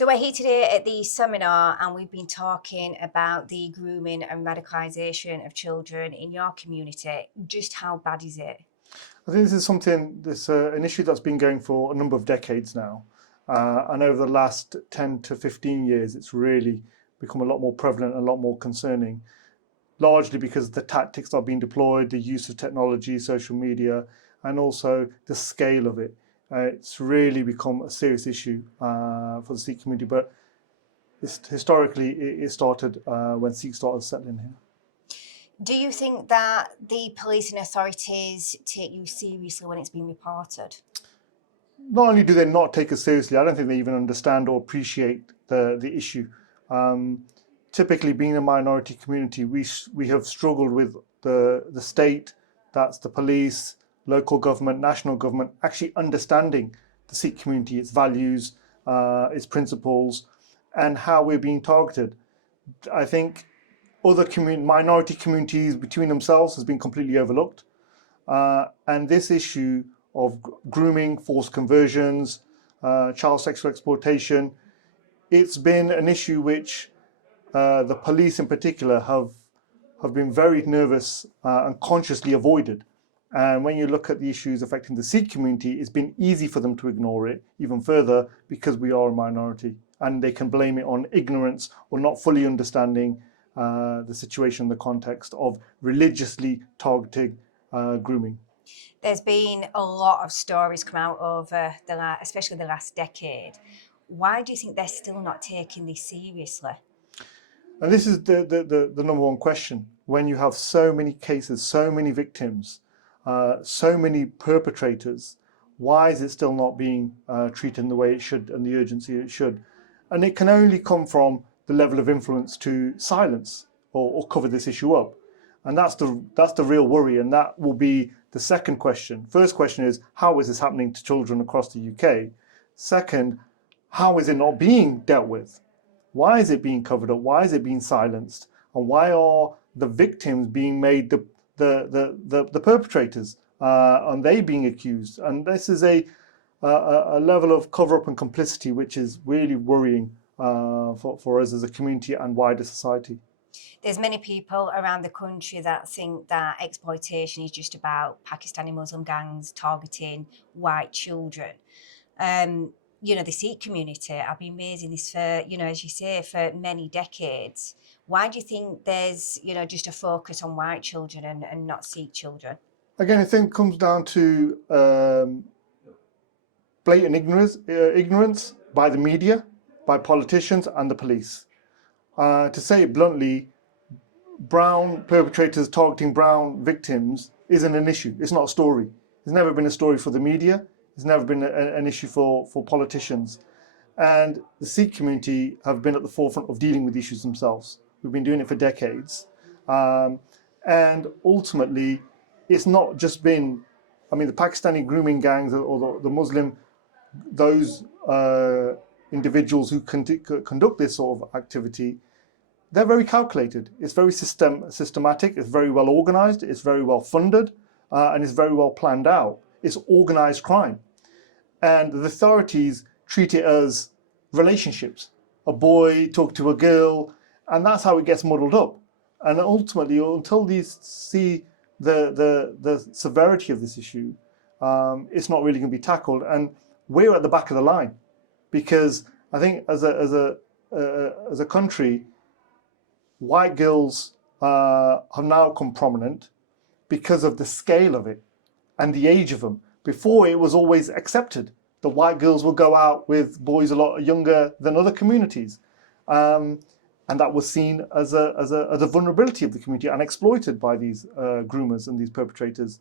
So we're here today at the seminar and we've been talking about the grooming and radicalisation of children in your community. Just how bad is it? I think this is an issue that's been going for a number of decades now. And over the last 10 to 15 years, it's really become a lot more prevalent and a lot more concerning, largely because the tactics that are being deployed, the use of technology, social media, and also the scale of it. It's really become a serious issue for the Sikh community, but historically it started when Sikhs started settling here. Do you think that the police and authorities take you seriously when it's been reported? Not only do they not take us seriously, I don't think they even understand or appreciate the issue. Typically, being a minority community, we have struggled with the state, that's the police, local government, national government, actually understanding the Sikh community, its values, its principles, and how we're being targeted. I think other minority communities between themselves has been completely overlooked. And this issue of grooming, forced conversions, child sexual exploitation, it's been an issue which the police in particular have been very nervous and consciously avoided. And when you look at the issues affecting the Sikh community, it's been easy for them to ignore it even further because we are a minority and they can blame it on ignorance or not fully understanding the situation, the context of religiously targeting grooming. There's been a lot of stories come out over especially the last decade. Why do you think they're still not taking this seriously? And this is the number one question. When you have so many cases, so many victims, so many perpetrators, why is it still not being treated in the way it should and the urgency it should? And it can only come from the level of influence to silence or cover this issue up. And that's the real worry, and that will be the second question. First question is, how is this happening to children across the UK? Second, how is it not being dealt with? Why is it being covered up? Why is it being silenced? And why are the victims being made the perpetrators? And they being accused? And this is a level of cover-up and complicity which is really worrying for us as a community and wider society. There's many people around the country that think that exploitation is just about Pakistani Muslim gangs targeting white children. The Sikh community have been raising this for, as you say, for many decades. Why do you think there's, just a focus on white children and not Sikh children? Again, I think it comes down to blatant ignorance by the media, by politicians and the police. To say it bluntly, brown perpetrators targeting brown victims isn't an issue. It's not a story. It's never been a story for the media. It's never been an issue for politicians. And the Sikh community have been at the forefront of dealing with issues themselves. We've been doing it for decades. And ultimately, it's not just been, the Pakistani grooming gangs or the Muslim, those individuals who conduct this sort of activity, they're very calculated. It's very systematic. It's very well organized. It's very well funded, and it's very well planned out. It's organized crime. And the authorities treat it as relationships. A boy talk to a girl, and that's how it gets muddled up. And ultimately, until these see the severity of this issue, it's not really going to be tackled. And we're at the back of the line, because I think as a country, white girls have now come prominent because of the scale of it and the age of them. Before, it was always accepted that white girls will go out with boys a lot younger than other communities. And that was seen as a vulnerability of the community and exploited by these groomers and these perpetrators.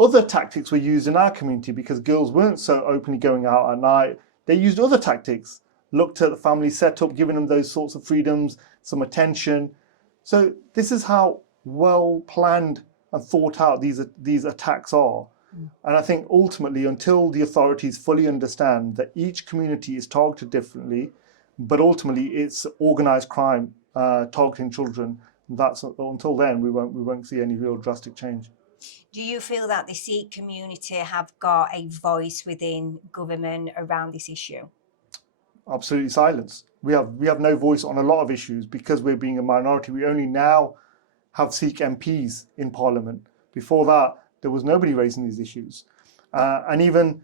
Other tactics were used in our community because girls weren't so openly going out at night. They used other tactics, looked at the family setup, giving them those sorts of freedoms, some attention. So this is how well planned and thought out these attacks are. And I think ultimately, until the authorities fully understand that each community is targeted differently, but ultimately it's organized crime targeting children, until then we won't see any real drastic change. Do you feel that the Sikh community have got a voice within government around this issue? absolutely silenced. We have no voice on a lot of issues because we're being a minority. We only now have Sikh MPs in Parliament. Before that, there was nobody raising these issues. And even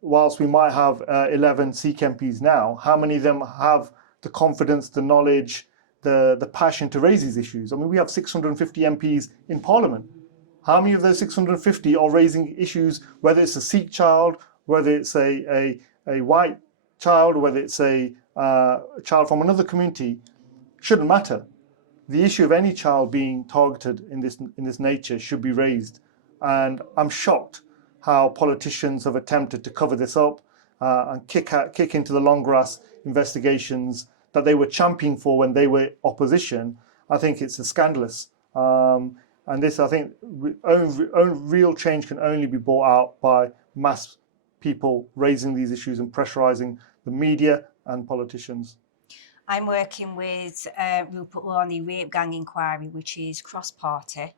whilst we might have 11 Sikh MPs now, how many of them have the confidence, the knowledge, the passion to raise these issues? I mean, we have 650 MPs in Parliament. How many of those 650 are raising issues, whether it's a Sikh child, whether it's a white child, whether it's a child from another community? Shouldn't matter. The issue of any child being targeted in this nature should be raised. And I'm shocked how politicians have attempted to cover this up and kick into the long grass investigations that they were championing for when they were opposition. I think it's scandalous. And this, I think, real change can only be brought out by mass people raising these issues and pressurising the media and politicians. I'm working with Rupert Law on the rape gang inquiry, which is cross-party.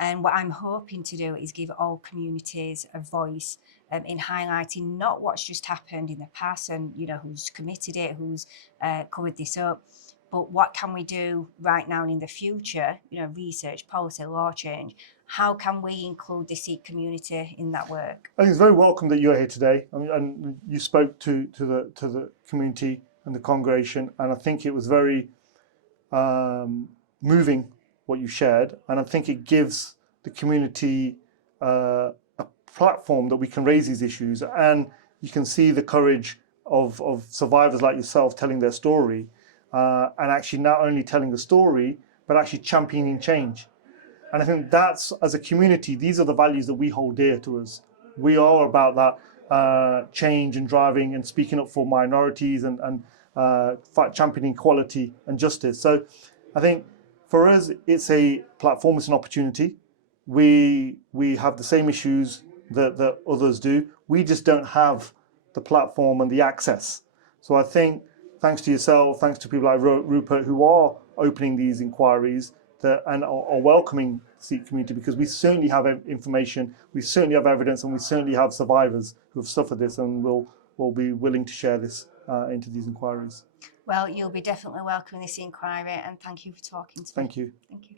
And what I'm hoping to do is give all communities a voice in highlighting not what's just happened in the past and, you know, who's committed it, who's covered this up, but what can we do right now and in the future, you know, research, policy, law change. How can we include the Sikh community in that work? I think it's very welcome that you're here today. I mean, and you spoke to the community and the congregation, and I think it was very moving what you shared, and I think it gives the community a platform that we can raise these issues, and you can see the courage of survivors like yourself telling their story, and actually not only telling the story, but actually championing change. And I think that's, as a community, these are the values that we hold dear to us. We are about that change and driving and speaking up for minorities and championing equality and justice. So I think for us, it's a platform, it's an opportunity. We have the same issues that others do. We just don't have the platform and the access. So I think thanks to yourself, thanks to people like Rupert who are opening these inquiries and are welcoming the Sikh community, because we certainly have information, we certainly have evidence, and we certainly have survivors who have suffered this and will be willing to share this into these inquiries. Well, you'll be definitely welcoming this inquiry, and thank you for talking to me. Thank you. Thank you.